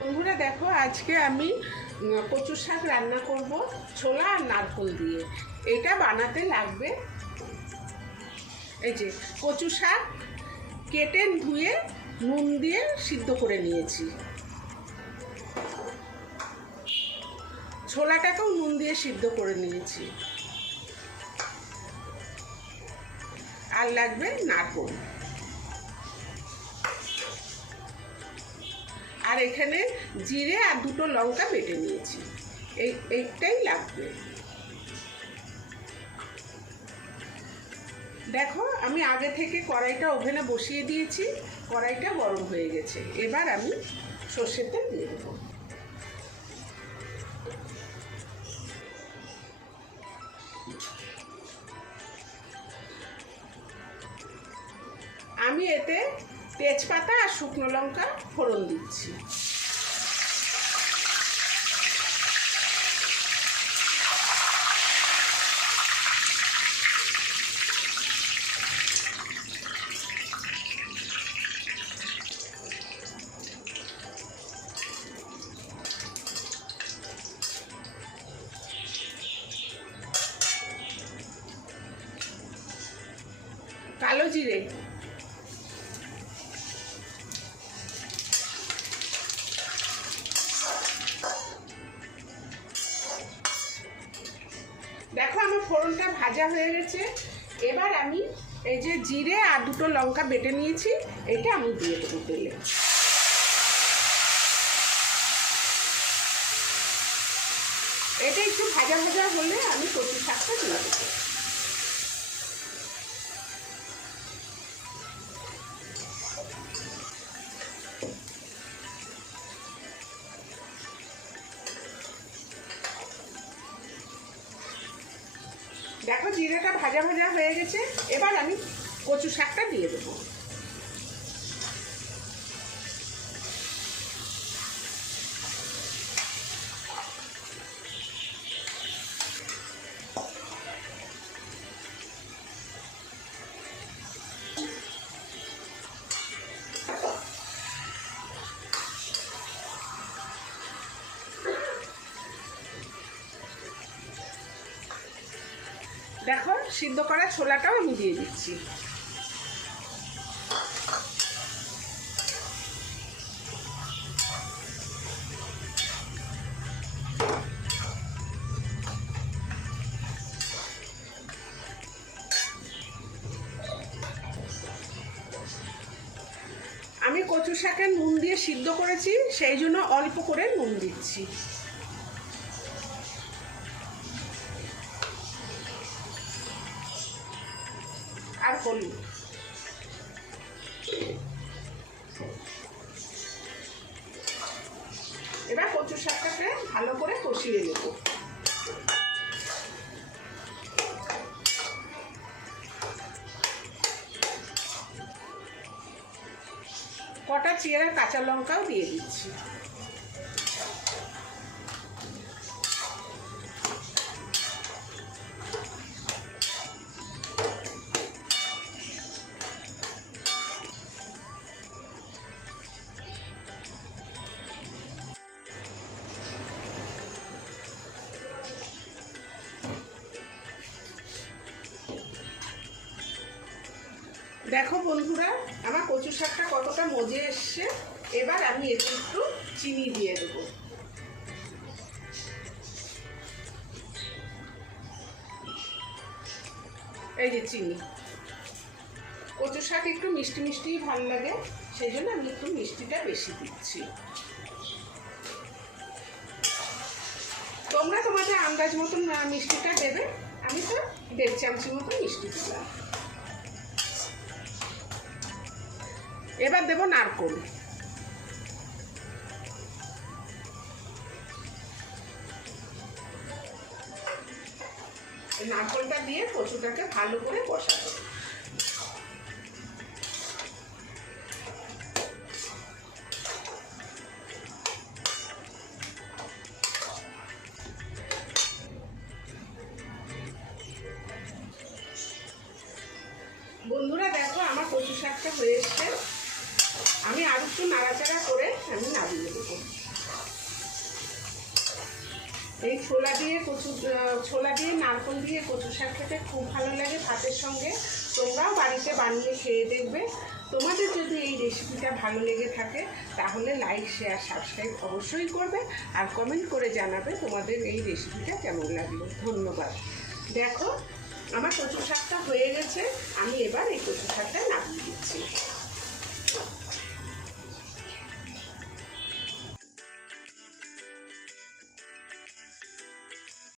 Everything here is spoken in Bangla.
বন্ধুরা দেখো, আজকে আমি কচু শাক রান্না করব ছোলা আর নারকোল দিয়ে। এটা বানাতে লাগবে। এই যে, কচু শাক কেটে ধুয়ে, নুন দিয়ে সিদ্ধ করে নিয়েছি। ছোলাটাকেও নুন দিয়ে সিদ্ধ করে নিয়েছি। আর লাগবে নারকোল। আর এখানে জিরে আর দুটো লঙ্কা বেটে নিয়েছি। এই এইটাই লাগবে। দেখো, আমি আগে থেকে কড়াইটা ওভেনে বসিয়ে দিয়েছি, কড়াইটা গরম হয়ে গেছে। এবার আমি সর্ষের তেল দিয়ে দেবো। আমি এতে তেজপাতা আর শুকনো লঙ্কা ফোড়ন দিচ্ছি। কালো জিরে ফোড়নটা ভাজা হয়ে গেছে। এবার আমি এই যে জিরে আর দুটো লঙ্কা বেটে নিয়েছি, এটা আমি দিয়ে দেবো তেলে। এটা একটু ভাজা ভাজা হলে আমি কচু শাকটা তুলে দেবো। জিরেটা ভাজা ভাজা হয়ে গেছে এবার আমি কচু শাকটা দিয়ে দেবো। দেখো, সিদ্ধ করা ছোলাটাও আমি দিয়ে দিচ্ছি। আমি কচু শাকে নুন দিয়ে সিদ্ধ করেছি, সেই জন্য অল্প করে নুন দিচ্ছি। আর এবার কচু শাকটাকে ভালো করে কষিয়ে নেব। কটা চেরা কাঁচা লঙ্কাও দিয়ে দিচ্ছি। দেখো বন্ধুরা, আমার কচু শাকটা কতটা মজে এসছে। এবার আমি এতে একটু চিনি দিয়ে দেবো। এই যে চিনি। কচু শাক একটু মিষ্টি মিষ্টি ভালো লাগে, সেই জন্য আমি একটু মিষ্টিটা বেশি দিচ্ছি। তোমরা তোমাদের আন্দাজ মতন মিষ্টিটা দেবে। আমি তো দেড় চামচি মতো মিষ্টি দিলাম। এবার দেব নারকোল। নারকোলটা দিয়ে কচুটাকে ভালো করে কষাবো। বন্ধুরা দেখো আমার কচু শাকটা হয়ে এসছে। আমি আর একটু নাড়াচাড়া করে আমি নামিয়ে দেবো। এই ছোলা দিয়ে কচু ছোলা দিয়ে নারকল দিয়ে কচু শাক খেতে খুব ভালো লাগে ভাতের সঙ্গে। তোমরাও বাড়িতে বানিয়ে খেয়ে দেখবে। তোমাদের যদি এই রেসিপিটা ভালো লেগে থাকে, তাহলে লাইক, শেয়ার, সাবস্ক্রাইব অবশ্যই করবে আর কমেন্ট করে জানাবে তোমাদের এই রেসিপিটা কেমন লাগল। ধন্যবাদ। দেখো, আমার কচু শাকটা হয়ে গেছে। আমি এবার এই কচু শাকটা নামিয়ে দিচ্ছি।